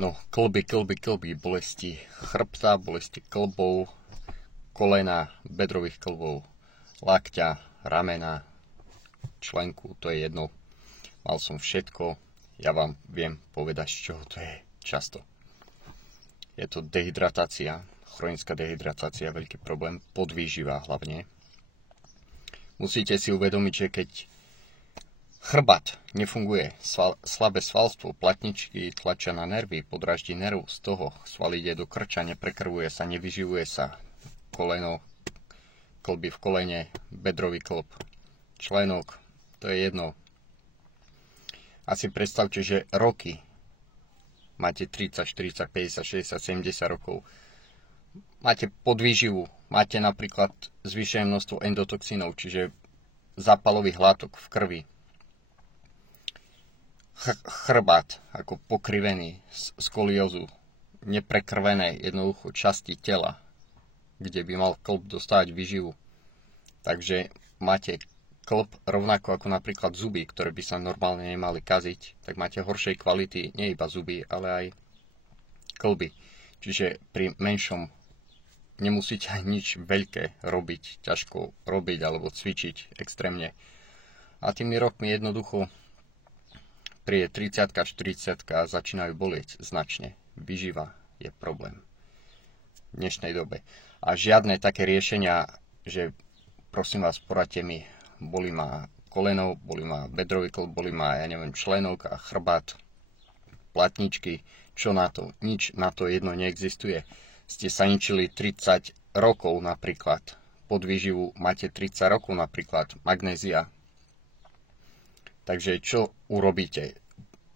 No, klby, bolesti chrbta, bolesti klbov, kolena, bedrových klbov, lakťa, ramena, členku, to je jedno. Mal som všetko, ja vám viem povedať, z čoho to je často. Je to dehydratácia, chronická dehydratácia, veľký problém, podvýživa hlavne. Musíte si uvedomiť, že keď chrbát nefunguje, slabé svalstvo, platničky tlačia na nervy, podráždi nerv, z toho sval ide do krča, neprekrvuje sa, nevyživuje sa, koleno, klby v kolene, bedrový klb, členok, to je jedno. A si predstavte, že roky, máte 30, 40, 50, 60, 70 rokov, máte podvýživu, máte napríklad zvýšené množstvo endotoxínov, čiže zápalových látok v krvi, chrbát ako pokrivený, skoliózu, neprekrvené jednoducho časti tela, kde by mal klb dostávať výživu. Takže máte klb rovnako ako napríklad zuby, ktoré by sa normálne nemali kaziť, tak máte horšej kvality nie iba zuby, ale aj klby. Čiže pri menšom nemusíte aj nič veľké robiť, ťažko robiť alebo cvičiť extrémne. A tými rokmi jednoducho pri 30 40 začínajú bolieť značne. Výživa je problém v dnešnej dobe. A žiadne také riešenia, že prosím vás, poradte mi, bolí ma koleno, bolí ma bedrový klb, bolí ma, členok a chrbát, platničky, čo na to? Nič na to jedno neexistuje. Ste sa ničili 30 rokov napríklad, podvýživu máte 30 rokov napríklad, magnézia. Takže čo urobíte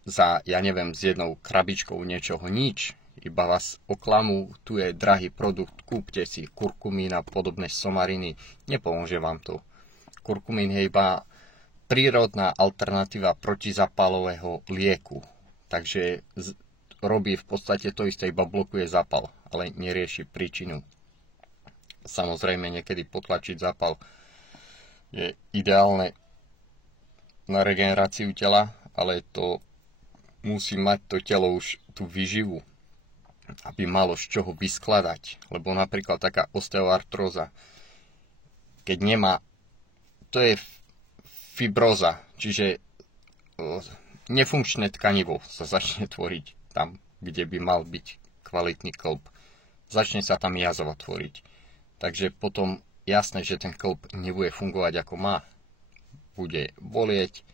za, s jednou krabičkou niečoho? Nič. Iba vás oklamú, tu je drahý produkt, kúpte si kurkumín a podobné somariny. Nepomôže vám to. Kurkumín je iba prírodná alternatíva protizápalového lieku. Takže robí v podstate to isté, iba blokuje zápal, ale nerieši príčinu. Samozrejme, niekedy potlačiť zápal je ideálne na regeneráciu tela, ale to musí mať to telo už tú výživu, aby malo z čoho vyskladať. Lebo napríklad taká osteoartróza, keď nemá, to je fibróza, čiže nefunkčné tkanivo sa začne tvoriť tam, kde by mal byť kvalitný klb. Začne sa tam jazva tvoriť. Takže potom jasné, že ten klb nebude fungovať ako má. Bude bolieť,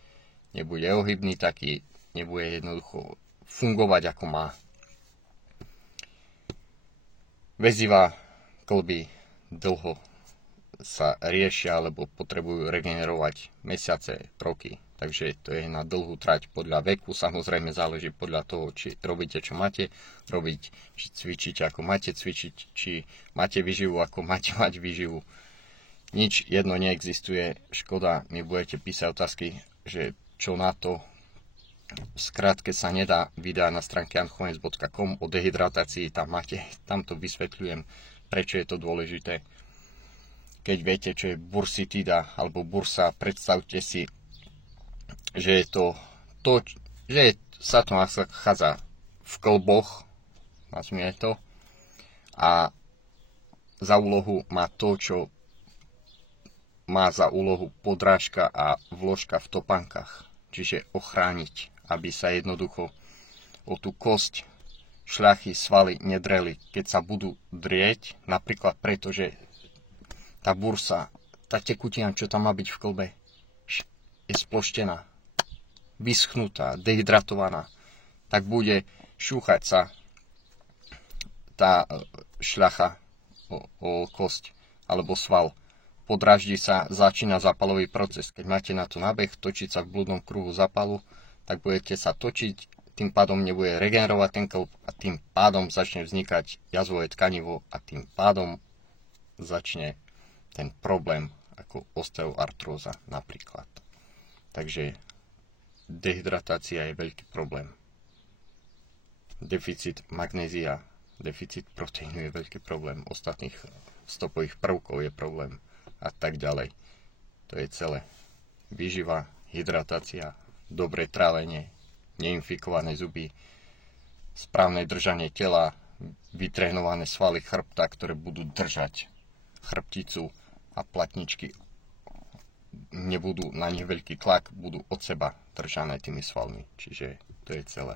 nebude ohybný taký, nebude jednoducho fungovať ako má. Väzivá klby dlho sa riešia, alebo potrebujú regenerovať mesiace, roky. Takže to je na dlhú trať podľa veku. Samozrejme záleží podľa toho, či robíte, čo máte robiť, či cvičíte, ako máte cvičiť, či máte výživu, ako máte mať výživu. Nič jedno neexistuje. Škoda, mi budete písať otázky, že čo na to. Skrátke sa nedá, videa na stránke janchovanec.com o dehydratácii, tam to vysvetľujem, prečo je to dôležité. Keď viete, čo je bursitída alebo bursa, predstavte si, že je že sa to nachádza v klboch, nazvime to, a za úlohu má to, čo má za úlohu podrážka a vložka v topánkach, čiže ochrániť, aby sa jednoducho o tú kosť, šľachy, svaly nedreli, keď sa budú drieť, napríklad preto, že tá bursa, tá tekutina, čo tam má byť v klbe, je sploštená, vyschnutá, dehydratovaná, tak bude šúchať sa tá šľacha o kosť alebo sval. Podráždi sa, začína zápalový proces. Keď máte na to nábeh, točiť sa v blúdnom kruhu zápalu, tak budete sa točiť, tým pádom nebude regenerovať ten klb a tým pádom začne vznikať jazvové tkanivo a tým pádom začne ten problém ako osteoartróza napríklad. Takže dehydratácia je veľký problém. Deficit magnézia, deficit proteínu je veľký problém. Ostatných stopových prvkov je problém. A tak ďalej. To je celé. Výživa, hydratácia, dobré trávenie, neinfikované zuby, správne držanie tela, vytrénované svaly chrbta, ktoré budú držať chrbticu a platničky. Nebudú na nich veľký tlak, budú od seba držané tými svalmi. Čiže to je celé.